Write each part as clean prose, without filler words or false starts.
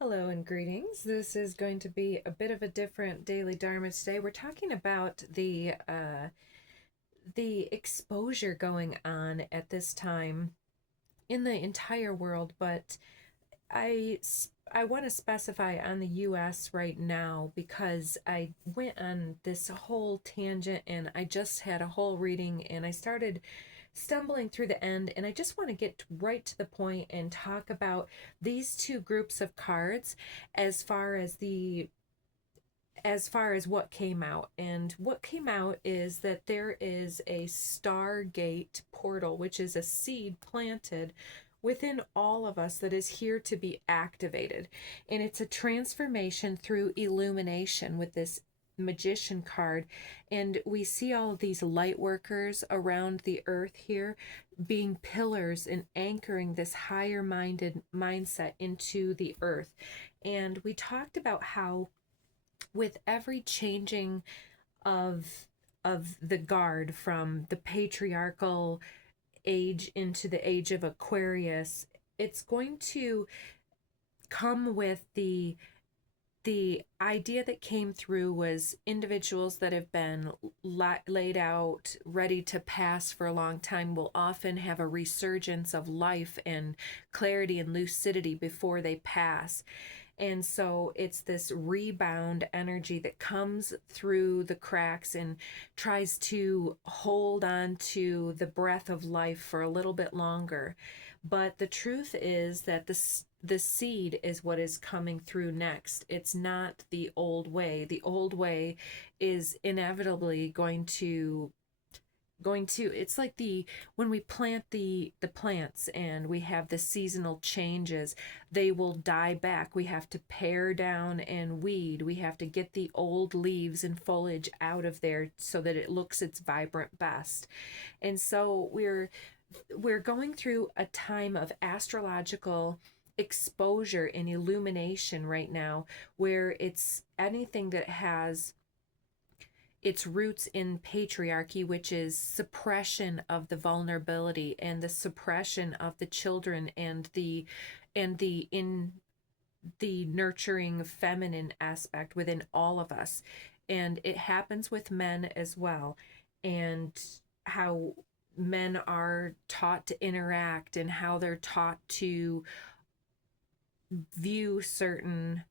Hello and greetings. This is going to be a bit of a different daily dharma today. We're talking about the exposure going on at this time in the entire world, but I I want to specify on the US right now because I went on this whole tangent and I just had a whole reading and I started stumbling through the end, and I just want to get right to the point and talk about these two groups of cards as far as what came out. And what came out is that there is a Stargate portal, which is a seed planted within all of us that is here to be activated. And it's a transformation through illumination with this magician card. And we see all of these light workers around the earth here being pillars and anchoring this higher minded mindset into the earth. And we talked about how with every changing of the guard from the patriarchal age into the age of Aquarius, it's going to come with the idea that came through was individuals that have been laid out, ready to pass for a long time, will often have a resurgence of life and clarity and lucidity before they pass. And so it's this rebound energy that comes through the cracks and tries to hold on to the breath of life for a little bit longer. But the truth is that the seed is what is coming through next. It's not the old way. The old way is inevitably going to it's like the when we plant the plants and we have the seasonal changes, they will die back. We have to pare down and weed. We have to get the old leaves and foliage out of there so that it looks its vibrant best. And so we're going through a time of astrological exposure and illumination right now, where it's anything that has its roots in patriarchy, which is suppression of the vulnerability and the suppression of the children and the in the nurturing feminine aspect within all of us. And it happens with men as well. And how men are taught to interact and how they're taught to view certain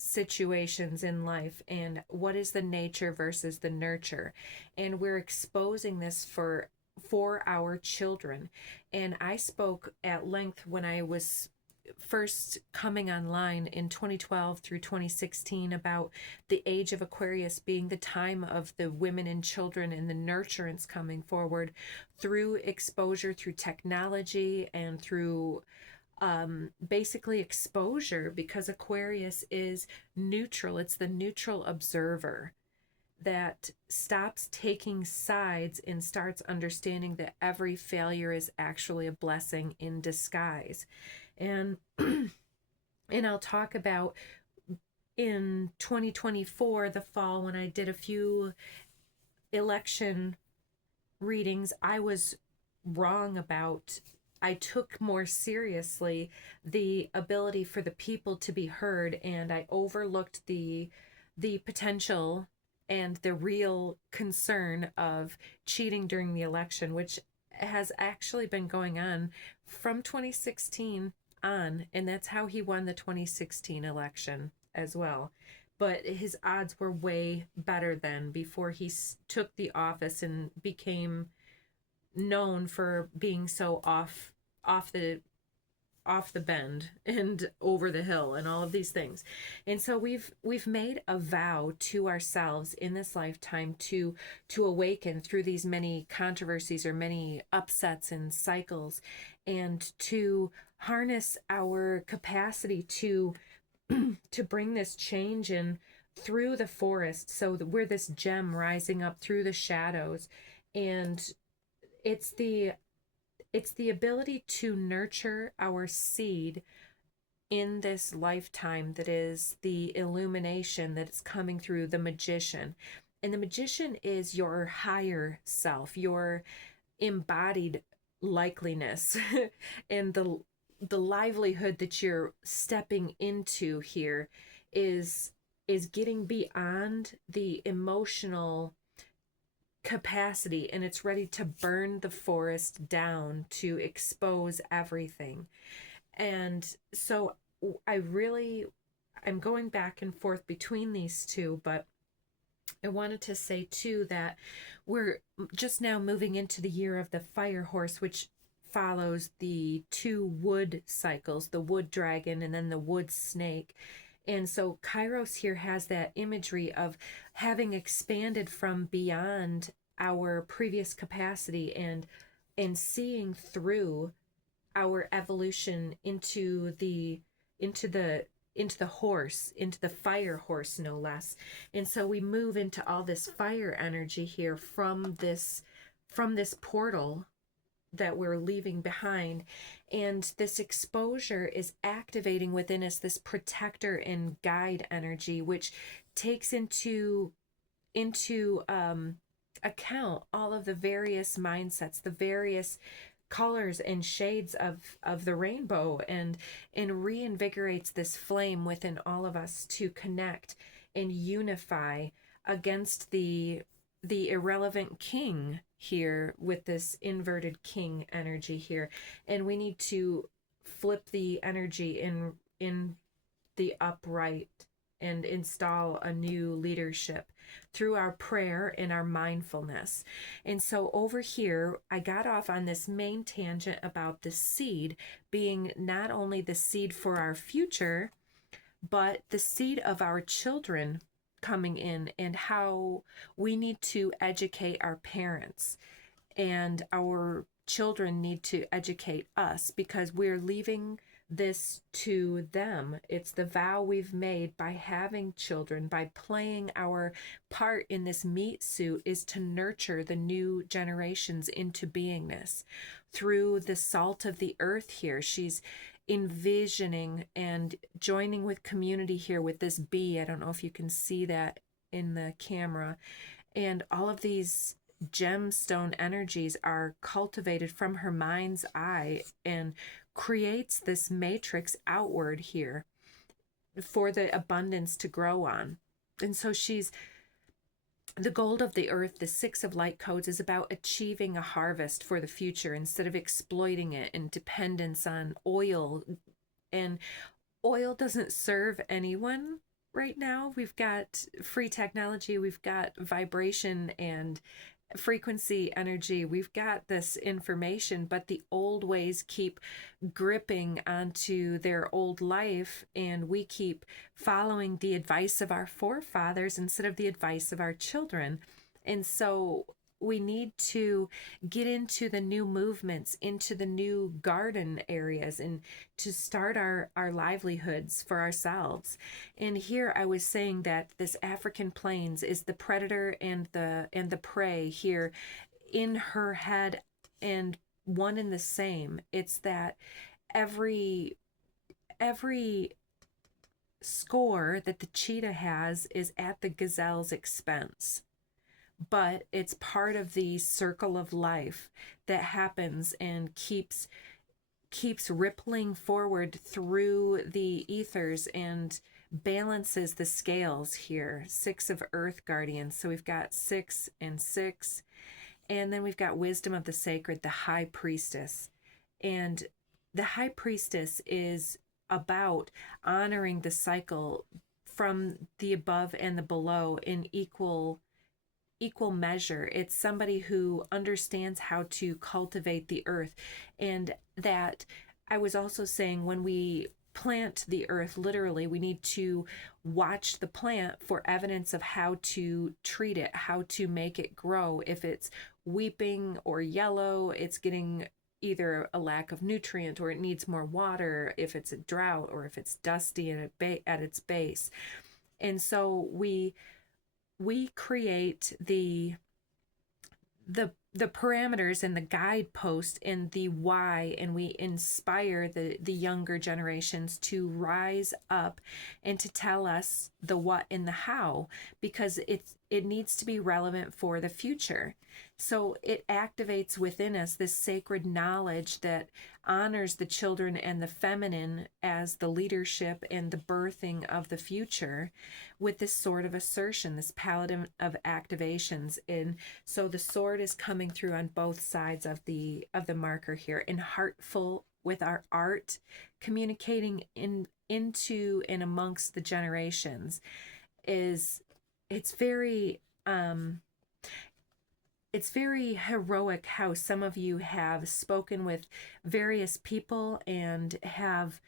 situations in life and what is the nature versus the nurture. And we're exposing this for our children. And I spoke at length when I was first coming online in 2012 through 2016 about the age of Aquarius being the time of the women and children and the nurturance coming forward through exposure, through technology, and through basically exposure, because Aquarius is neutral. It's the neutral observer that stops taking sides and starts understanding that every failure is actually a blessing in disguise. And and I'll talk about in 2024, the fall, when I did a few election readings, I was wrong about, I took more seriously the ability for the people to be heard, and I overlooked the potential and the real concern of cheating during the election, which has actually been going on from 2016 on, and that's how he won the 2016 election as well. But his odds were way better then, before he took the office and became known for being so off the off the bend and over the hill and all of these things. And so we've made a vow to ourselves in this lifetime to awaken through these many controversies or many upsets and cycles, and to harness our capacity to to bring this change in through the forest, so that we're this gem rising up through the shadows. And it's the ability to nurture our seed in this lifetime that is the illumination that is coming through the magician. And the magician is your higher self, your embodied likeliness and the livelihood that you're stepping into here is getting beyond the emotional capacity, and it's ready to burn the forest down to expose everything. And so I'm going back and forth between these two, but I wanted to say too that we're just now moving into the year of the fire horse, which follows the two wood cycles, the wood dragon and then the wood snake. And so Kairos here has that imagery of having expanded from beyond our previous capacity and seeing through our evolution into the horse, into the fire horse, no less. And so we move into all this fire energy here from this portal that we're leaving behind. And this exposure is activating within us this protector and guide energy, which takes into account all of the various mindsets, the various colors and shades of the rainbow, and reinvigorates this flame within all of us to connect and unify against the irrelevant king here with this inverted king energy here. And we need to flip the energy in the upright and install a new leadership through our prayer and our mindfulness. And so over here, I got off on this main tangent about the seed being not only the seed for our future, but the seed of our children coming in, and how we need to educate our parents, and our children need to educate us, because we're leaving this to them. It's the vow we've made by having children, by playing our part in this meat suit, is to nurture the new generations into beingness through the salt of the earth here. She's envisioning and joining with community here with this bee. I don't know if you can see that in the camera. And all of these gemstone energies are cultivated from her mind's eye and creates this matrix outward here for the abundance to grow on. And so she's the gold of the earth. The 6 of light codes is about achieving a harvest for the future instead of exploiting it and dependence on oil. And oil doesn't serve anyone right now. We've got free technology, we've got vibration and frequency energy, we've got this information, but the old ways keep gripping onto their old life, and we keep following the advice of our forefathers instead of the advice of our children. And so we need to get into the new movements, into the new garden areas, and to start our livelihoods for ourselves. And here I was saying that this African plains is the predator and the prey here in her head, and one and the same. It's that every score that the cheetah has is at the gazelle's expense, but it's part of the circle of life that happens and keeps rippling forward through the ethers and balances the scales here. 6 of earth guardians, so we've got 6 and 6, and then we've got wisdom of the sacred, the high priestess. And the high priestess is about honoring the cycle from the above and the below in equal measure. It's somebody who understands how to cultivate the earth. And that I was also saying, when we plant the earth, literally, we need to watch the plant for evidence of how to treat it, how to make it grow. If it's weeping or yellow, it's getting either a lack of nutrient or it needs more water, if it's a drought, or if it's dusty at its base. And so we create the parameters and the guidepost and the why, and we inspire the younger generations to rise up and to tell us the what and the how, because it needs to be relevant for the future. So it activates within us this sacred knowledge that honors the children and the feminine as the leadership and the birthing of the future, with this sword of assertion, this paladin of activations. And so the sword is coming through on both sides of the marker here, and heartful with our art, communicating into and amongst the generations. It's very heroic how some of you have spoken with various people and have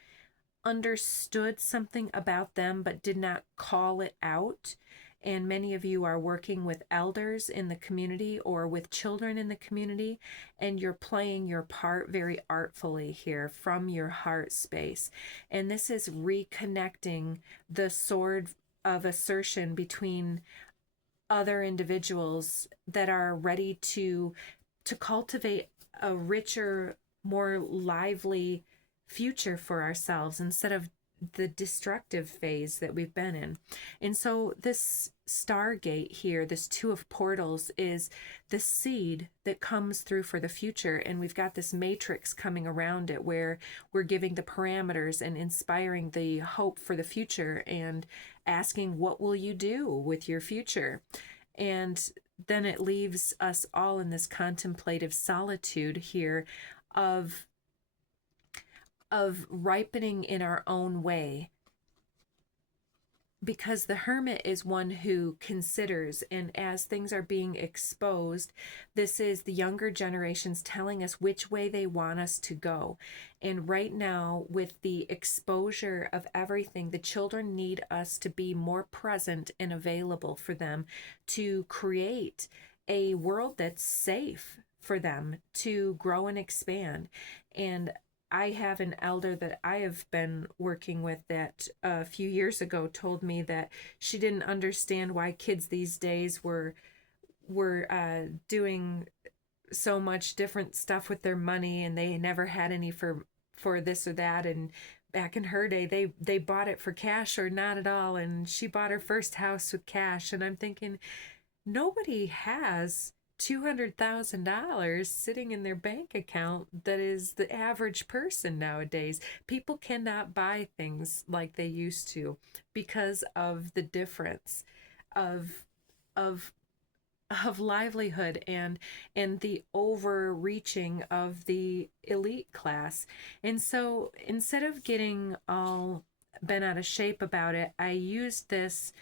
understood something about them but did not call it out. And many of you are working with elders in the community or with children in the community, and you're playing your part very artfully here from your heart space. And this is reconnecting the sword of assertion between other individuals that are ready to cultivate a richer, more lively future for ourselves instead of the destructive phase that we've been in. And so this stargate here, this two of portals, is the seed that comes through for the future. And we've got this matrix coming around it where we're giving the parameters and inspiring the hope for the future and asking, what will you do with your future? And then it leaves us all in this contemplative solitude here of ripening in our own way, because the hermit is one who considers, and as things are being exposed, this is the younger generations telling us which way they want us to go. And right now, with the exposure of everything, the children need us to be more present and available for them, to create a world that's safe for them to grow and expand. And I have an elder that I have been working with that a few years ago told me that she didn't understand why kids these days were doing so much different stuff with their money, and they never had any for this or that. And back in her day, they bought it for cash or not at all. And she bought her first house with cash. And I'm thinking, nobody has $200,000 sitting in their bank account that is the average person nowadays. People cannot buy things like they used to because of the difference of livelihood and the overreaching of the elite class. And so instead of getting all bent out of shape about it, I used this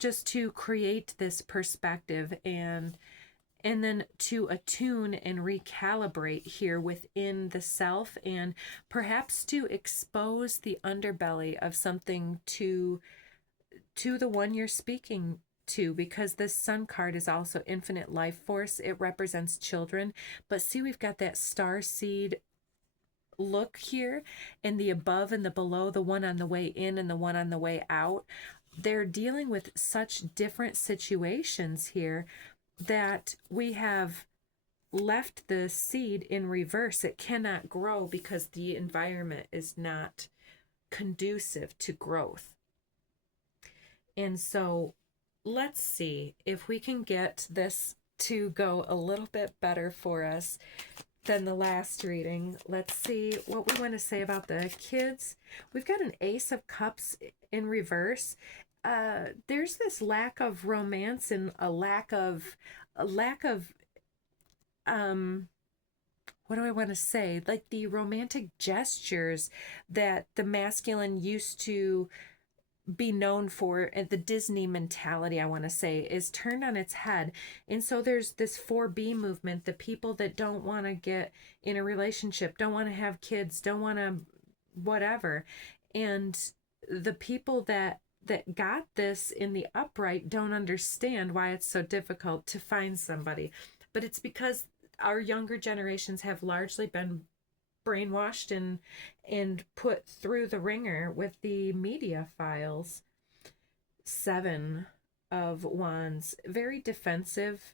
just to create this perspective and then to attune and recalibrate here within the self, and perhaps to expose the underbelly of something to the one you're speaking to, because this sun card is also infinite life force. It represents children, but see, we've got that star seed look here, and the above and the below, the one on the way in and the one on the way out. They're dealing with such different situations here that we have left the seed in reverse. It cannot grow because the environment is not conducive to growth. And so let's see if we can get this to go a little bit better for us than the last reading. Let's see what we want to say about the kids. We've got an Ace of Cups in reverse. There's this lack of romance and a lack of what do I want to say? Like the romantic gestures that the masculine used to be known for, and the Disney mentality, I want to say, is turned on its head. And so there's this 4B movement, the people that don't want to get in a relationship, don't want to have kids, don't want to whatever. And the people that got this in the upright don't understand why it's so difficult to find somebody. But it's because our younger generations have largely been brainwashed and put through the ringer with the media files. 7 of Wands, very defensive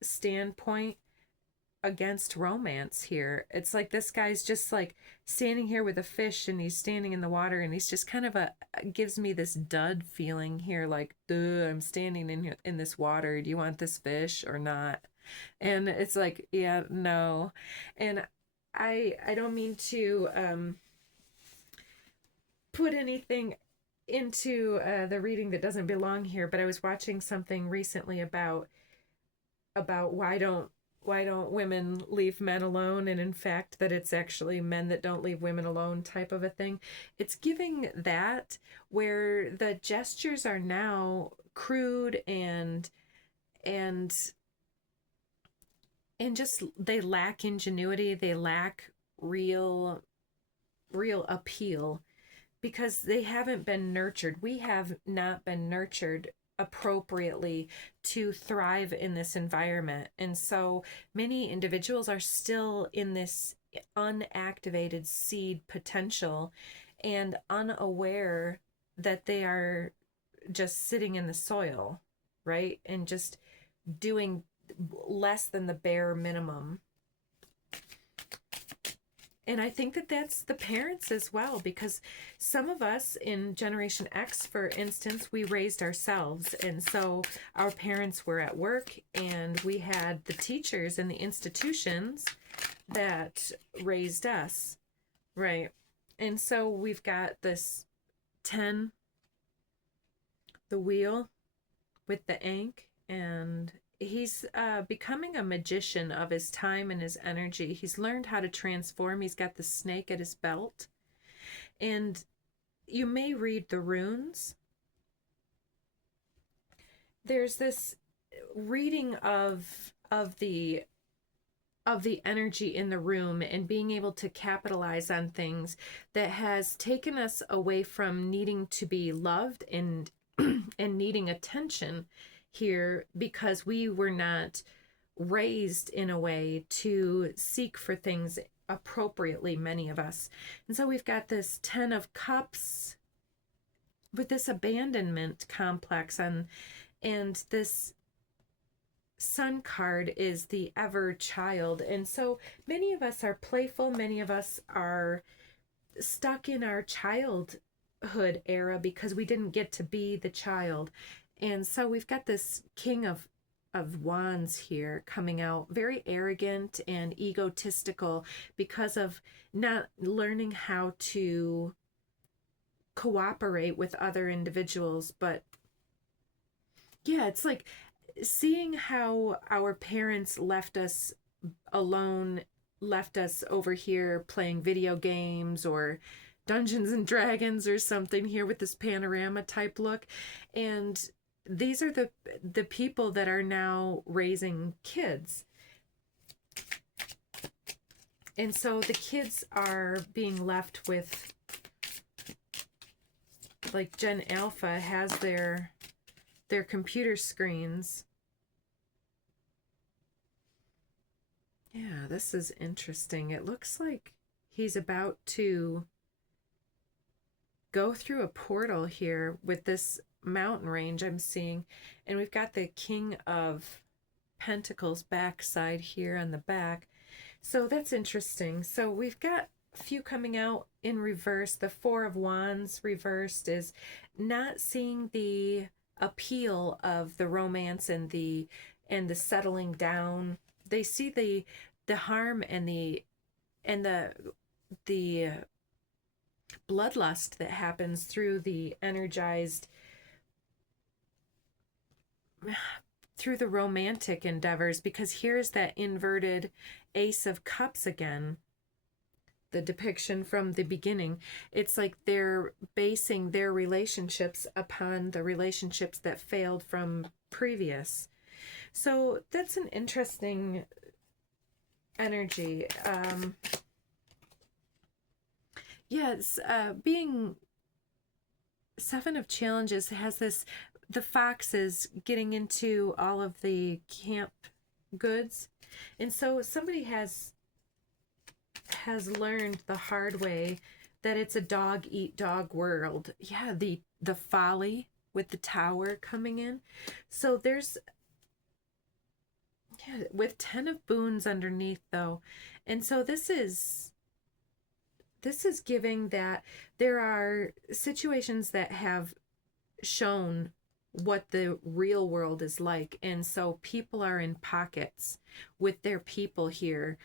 standpoint. against romance here. It's like this guy's just like standing here with a fish, and he's standing in the water, and he's just kind of gives me this dud feeling here, like, duh, I'm standing in here in this water. Do you want this fish or not? And it's like, yeah, no. And I don't mean to put anything into the reading that doesn't belong here, but I was watching something recently about why don't women leave men alone, and in fact that it's actually men that don't leave women alone type of a thing. It's giving that, where the gestures are now crude and just, they lack ingenuity, they lack real appeal, because they haven't been nurtured. We have not been nurtured appropriately to thrive in this environment. And so many individuals are still in this unactivated seed potential and unaware that they are just sitting in the soil, right? And just doing less than the bare minimum. And I think that that's the parents as well, because some of us in Generation X, for instance, we raised ourselves. And so our parents were at work, and we had the teachers and the institutions that raised us, right? And so we've got this 10, the wheel with the Ankh, and he's becoming a magician of his time and his energy. He's learned how to transform. He's got the snake at his belt. And you may read the runes. There's this reading of the energy in the room, and being able to capitalize on things that has taken us away from needing to be loved and and needing attention here, because we were not raised in a way to seek for things appropriately, many of us. And so we've got this 10 of Cups with this abandonment complex on, and this Sun card is the ever child. And so many of us are playful, many of us are stuck in our childhood era because we didn't get to be the child. And so we've got this King of Wands here coming out, very arrogant and egotistical because of not learning how to cooperate with other individuals. But yeah, it's like seeing how our parents left us alone, left us over here playing video games or Dungeons and Dragons or something here with this panorama type look. And these are the people that are now raising kids. And so the kids are being left with, like, Gen Alpha has their computer screens. Yeah, this is interesting. It looks like he's about to go through a portal here with this mountain range I'm seeing. And we've got the King of Pentacles backside here on the back. So that's interesting. So we've got a few coming out in reverse. The Four of Wands reversed is not seeing the appeal of the romance and the settling down. They see the harm and the bloodlust that happens through the energized, through the romantic endeavors, because here's that inverted Ace of Cups again, the depiction from the beginning. It's like they're basing their relationships upon the relationships that failed from previous. So that's an interesting energy. Yes, being Seven of Challenges has this, the foxes getting into all of the camp goods. And so somebody has learned the hard way that it's a dog eat dog world. Yeah, the folly with the tower coming in. So there's, Yeah, with 10 of boons underneath though. And so this is giving that there are situations that have shown what the real world is like. And so people are in pockets with their people here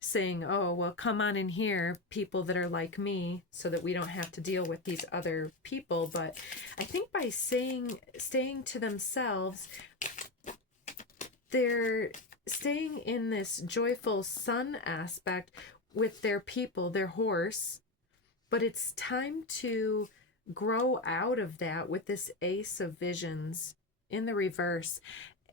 saying, oh, well, come on in here, people that are like me, so that we don't have to deal with these other people. But I think by staying to themselves, they're staying in this joyful sun aspect with their people, their horse. But it's time to grow out of that with this Ace of Visions in the reverse.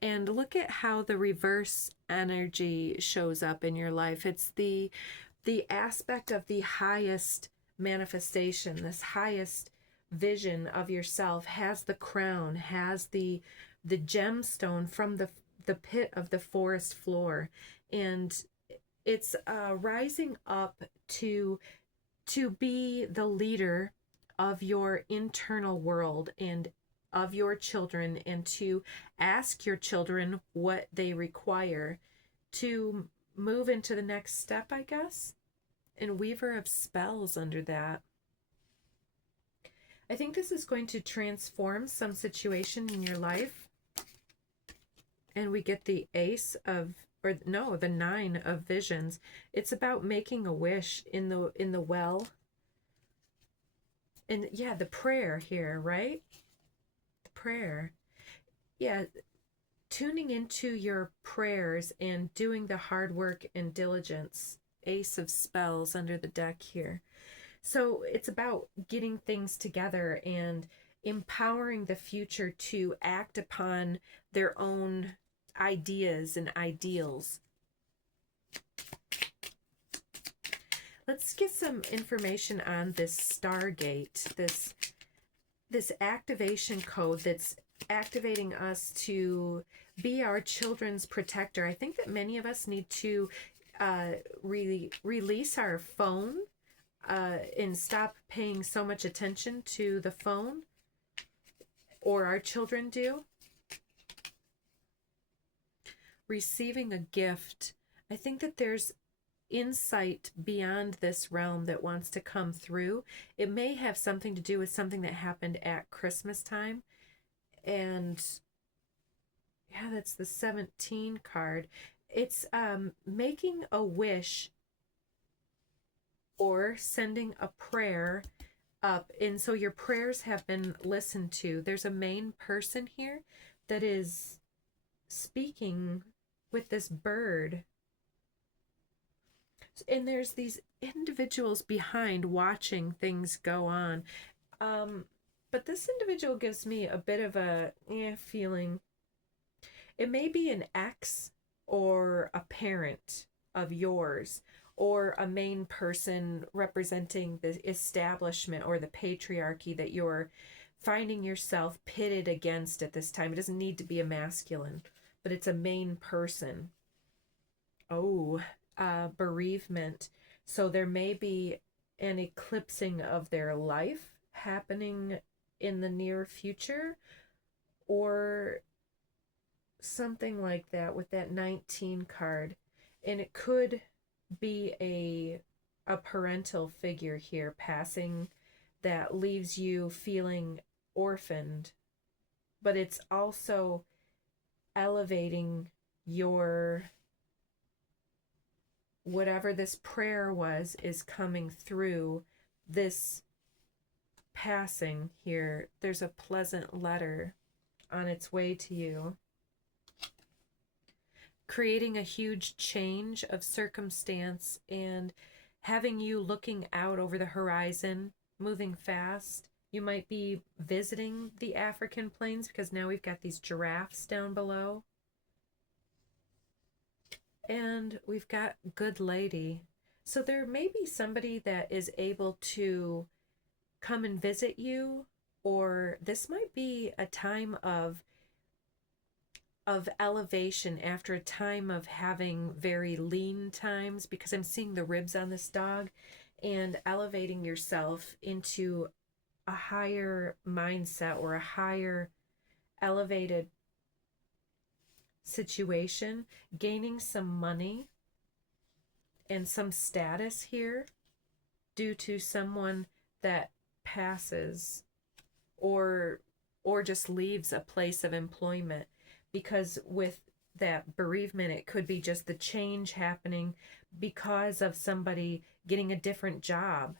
And look at how the reverse energy shows up in your life. It's the aspect of the highest manifestation, this highest vision of yourself has the crown, has the gemstone from the pit of the forest floor, and it's rising up to be the leader of your internal world and of your children, and to ask your children what they require to move into the next step, I guess. And Weaver of Spells under that. I think this is going to transform some situation in your life. And we get the Ace of, or no, the 9 of Visions. It's about making a wish in the well. And yeah, the prayer here, right? The prayer. Yeah, tuning into your prayers and doing the hard work and diligence. Ace of Spells under the deck here. So it's about getting things together and empowering the future to act upon their own ideas and ideals. Let's get some information on this Stargate, this activation code that's activating us to be our children's protector. I think that many of us need to really release our phone and stop paying so much attention to the phone, or our children do. Receiving a gift. I think that there's insight beyond this realm that wants to come through. It may have something to do with something that happened at Christmas time. And yeah, that's the 17 card. It's making a wish or sending a prayer up. And so your prayers have been listened to. There's a main person here that is speaking with this bird. And there's these individuals behind watching things go on. But this individual gives me a bit of a feeling. It may be an ex or a parent of yours, or a main person representing the establishment or the patriarchy that you're finding yourself pitted against at this time. It doesn't need to be a masculine, but it's a main person. Oh, bereavement. So there may be an eclipsing of their life happening in the near future, or something like that with that 19 card. And it could be a parental figure here passing that leaves you feeling orphaned, but it's also elevating your, whatever this prayer was is coming through this passing here. There's a pleasant letter on its way to you, creating a huge change of circumstance and having you looking out over the horizon, moving fast. You might be visiting the African plains because now we've got these giraffes down below. And we've got good lady. So there may be somebody that is able to come and visit you, or this might be a time of elevation after a time of having very lean times, because I'm seeing the ribs on this dog, and elevating yourself into a higher mindset or a higher elevated situation, gaining some money and some status here due to someone that passes or just leaves a place of employment, because with that bereavement it could be just the change happening because of somebody getting a different job,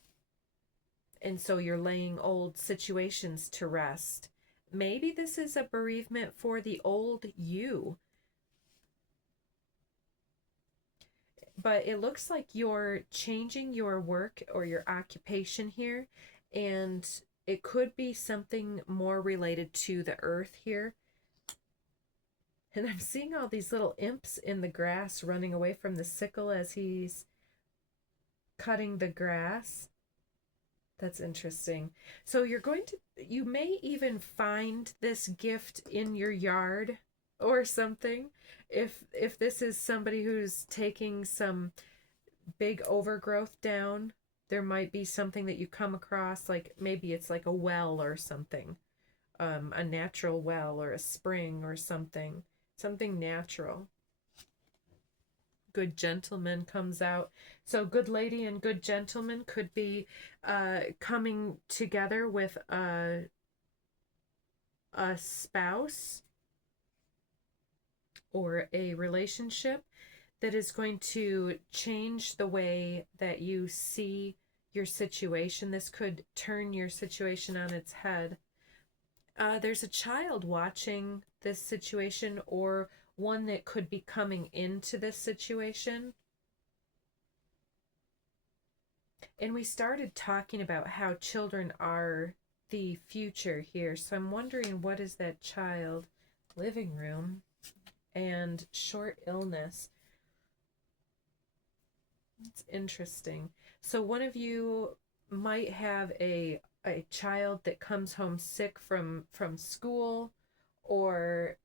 and so you're laying old situations to rest. Maybe this is a bereavement for the old you, but it looks like you're changing your work or your occupation here, and it could be something more related to the earth here. And I'm seeing all these little imps in the grass running away from the sickle as he's cutting the grass. That's interesting. So you may even find this gift in your yard or something. If this is somebody who's taking some big overgrowth down, there might be something that you come across, like maybe it's like a well or something, a natural well or a spring or something natural. Good gentleman comes out. So good lady and good gentleman could be coming together with a spouse or a relationship that is going to change the way that you see your situation. This could turn your situation on its head. There's a child watching this situation, or one that could be coming into this situation. And we started talking about how children are the future here. So I'm wondering, what is that child? Living room and short illness. It's interesting. So one of you might have a child that comes home sick from school, or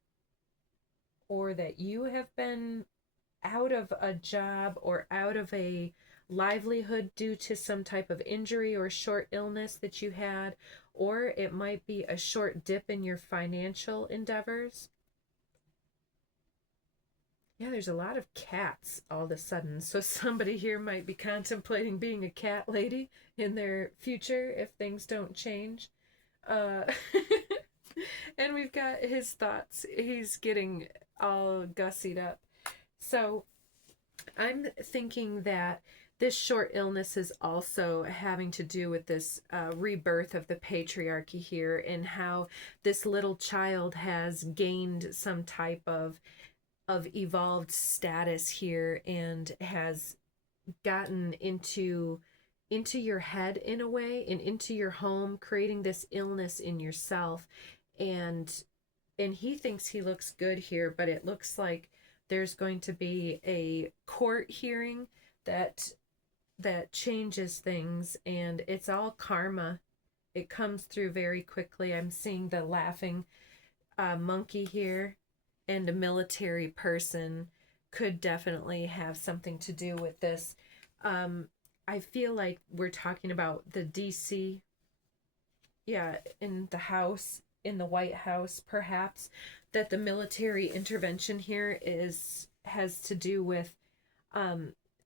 that you have been out of a job or out of a livelihood due to some type of injury or short illness that you had, or it might be a short dip in your financial endeavors. Yeah, there's a lot of cats all of a sudden. So somebody here might be contemplating being a cat lady in their future if things don't change. Uh, and we've got his thoughts. He's getting all gussied up. So I'm thinking that this short illness is also having to do with this rebirth of the patriarchy here, and how this little child has gained some type of evolved status here and has gotten into your head in a way, and into your home, creating this illness in yourself. And he thinks he looks good here, but it looks like there's going to be a court hearing that changes things, and it's all karma. It comes through very quickly. I'm seeing the laughing monkey here, and a military person could definitely have something to do with this. I feel like we're talking about the DC, in the house, in the White House, perhaps, that the military intervention here has to do with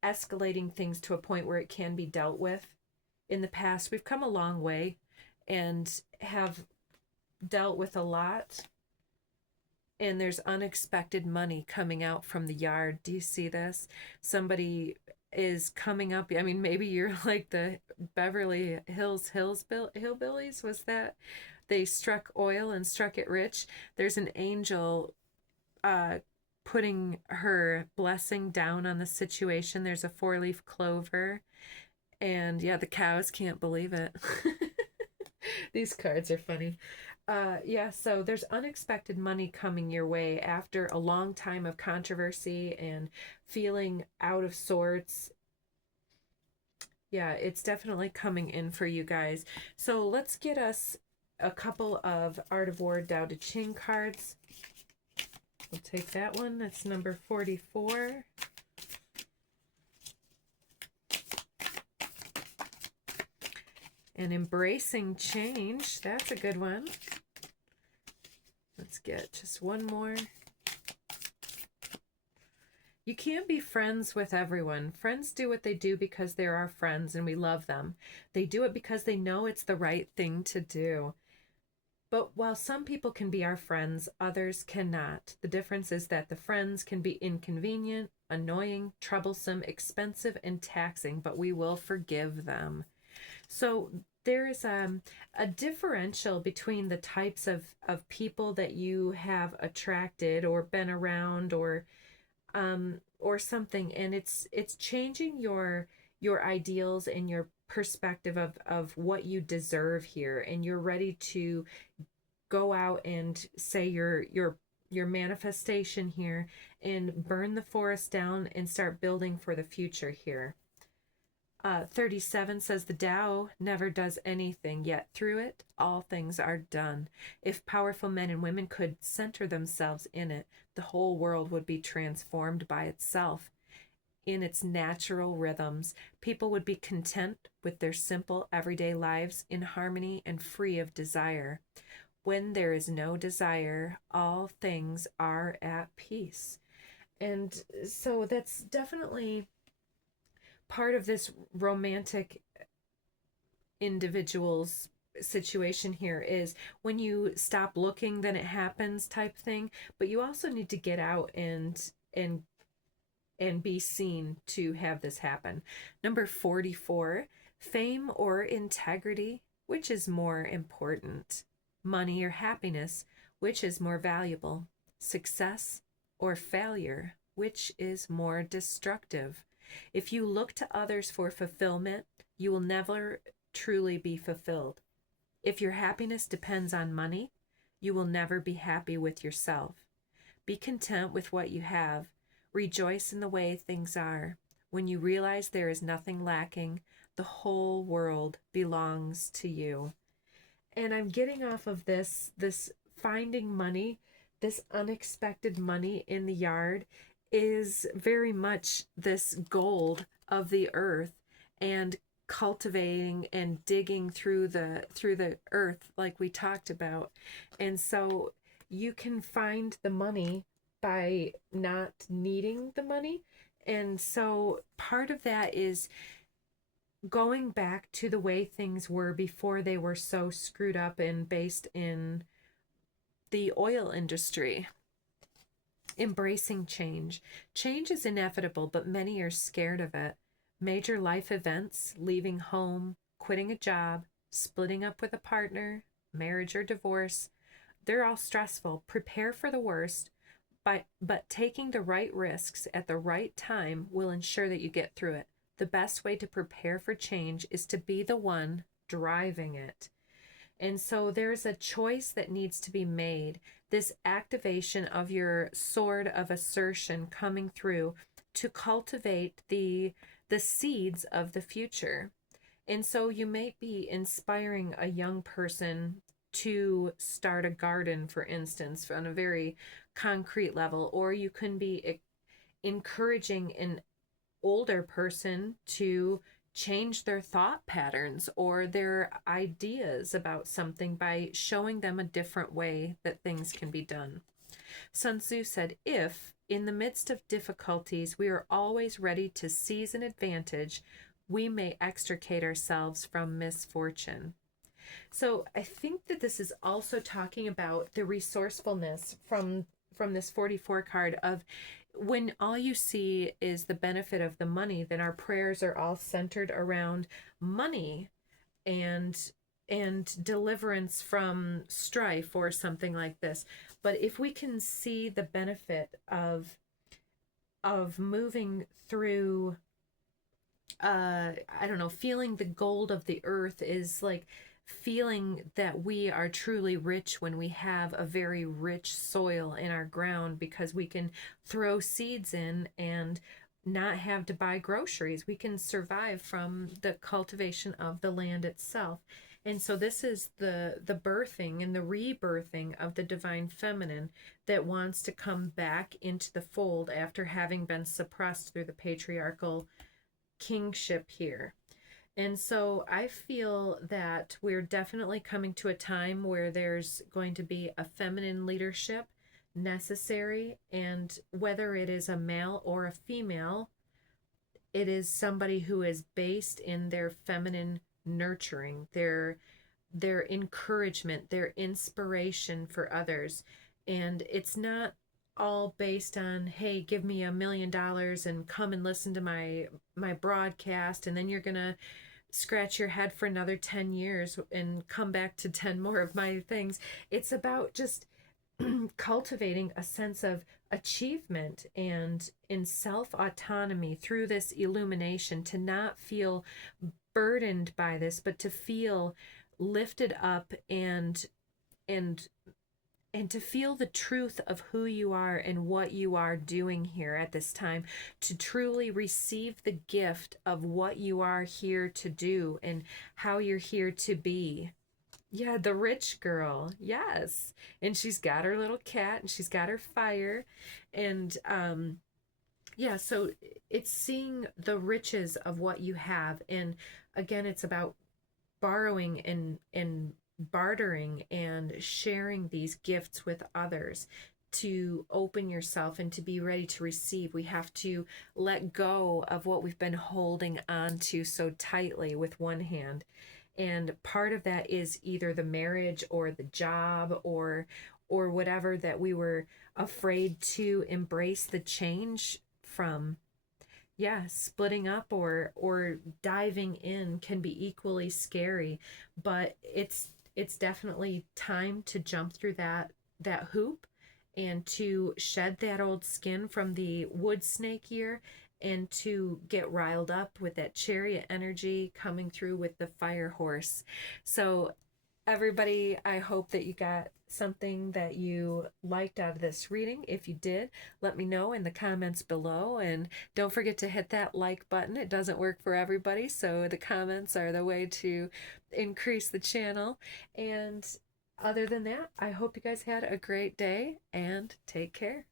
escalating things to a point where it can be dealt with. In the past, we've come a long way and have dealt with a lot, and there's unexpected money coming out from the yard. Do you see this? Somebody is coming up. I mean, maybe you're like the Beverly Hills Hillbillies. Was that? They struck oil and struck it rich. There's an angel putting her blessing down on the situation. There's a 4-leaf clover. And yeah, the cows can't believe it. These cards are funny. So there's unexpected money coming your way after a long time of controversy and feeling out of sorts. Yeah, it's definitely coming in for you guys. So let's get us a couple of Art of War Tao Te Ching cards. We'll take that one. That's number 44. And Embracing Change. That's a good one. Let's get just one more. You can't be friends with everyone. Friends do what they do because they're our friends and we love them. They do it because they know it's the right thing to do. But while some people can be our friends, others cannot. The difference is that the friends can be inconvenient, annoying, troublesome, expensive, and taxing, but we will forgive them. So there is a differential between the types of people that you have attracted or been around or something, and it's changing your ideals and your perspective of what you deserve here, and you're ready to go out and say your manifestation here and burn the forest down and start building for the future here. 37 says the Tao never does anything, yet through it all things are done. If powerful men and women could center themselves in it, the whole world would be transformed by itself. In its natural rhythms, people would be content with their simple everyday lives in harmony and free of desire. When there is no desire, all things are at peace. And so that's definitely part of this romantic individual's situation here is when you stop looking, then it happens type thing. But you also need to get out and be seen to have this happen. Number 44, fame or integrity, which is more important? Money or happiness, which is more valuable? Success or failure, which is more destructive? If you look to others for fulfillment, you will never truly be fulfilled. If your happiness depends on money, you will never be happy with yourself. Be content with what you have. Rejoice in the way things are. When you realize there is nothing lacking, the whole world belongs to you. And I'm getting off of this finding money, this unexpected money in the yard is very much this gold of the earth and cultivating and digging through the earth like we talked about. And so you can find the money by not needing the money. And so part of that is going back to the way things were before they were so screwed up and based in the oil industry. Embracing change. Change is inevitable, but many are scared of it. Major life events, leaving home, quitting a job, splitting up with a partner, marriage or divorce, they're all stressful. Prepare for the worst, but taking the right risks at the right time will ensure that you get through it. The best way to prepare for change is to be the one driving it. And so there's a choice that needs to be made. This activation of your sword of assertion coming through to cultivate the seeds of the future. And so you may be inspiring a young person to start a garden, for instance, on a very concrete level, or you can be encouraging an older person to change their thought patterns or their ideas about something by showing them a different way that things can be done. Sun Tzu said, if, in the midst of difficulties, we are always ready to seize an advantage, we may extricate ourselves from misfortune. So I think that this is also talking about the resourcefulness from this 44 card of when all you see is the benefit of the money, then our prayers are all centered around money and deliverance from strife or something like this. But if we can see the benefit of moving through I don't know, feeling the gold of the earth is like feeling that we are truly rich when we have a very rich soil in our ground because we can throw seeds in and not have to buy groceries. We can survive from the cultivation of the land itself. And so this is the birthing and the rebirthing of the divine feminine that wants to come back into the fold after having been suppressed through the patriarchal kingship here. And so I feel that we're definitely coming to a time where there's going to be a feminine leadership necessary. And whether it is a male or a female, it is somebody who is based in their feminine nurturing, their encouragement, their inspiration for others. And it's not all based on, hey, give me $1 million and come and listen to my broadcast, and then you're gonna scratch your head for another 10 years and come back to 10 more of my things. It's about just cultivating a sense of achievement and in self autonomy through this illumination, to not feel burdened by this, but to feel lifted up and and to feel the truth of who you are and what you are doing here at this time, to truly receive the gift of what you are here to do and how you're here to be. Yeah, the rich girl. Yes. And she's got her little cat and she's got her fire. And yeah, so it's seeing the riches of what you have. And again, it's about borrowing and bartering and sharing these gifts with others, to open yourself and to be ready to receive. We have to let go of what we've been holding on to so tightly with one hand. And part of that is either the marriage or the job or whatever that we were afraid to embrace the change from. Yeah, splitting up or diving in can be equally scary, but it's definitely time to jump through that hoop and to shed that old skin from the wood snake year, and to get riled up with that chariot energy coming through with the fire horse. So everybody, I hope that you got something that you liked out of this reading. If you did, let me know in the comments below, and don't forget to hit that like button. It doesn't work for everybody, so the comments are the way to increase the channel. And other than that, I hope you guys had a great day and take care.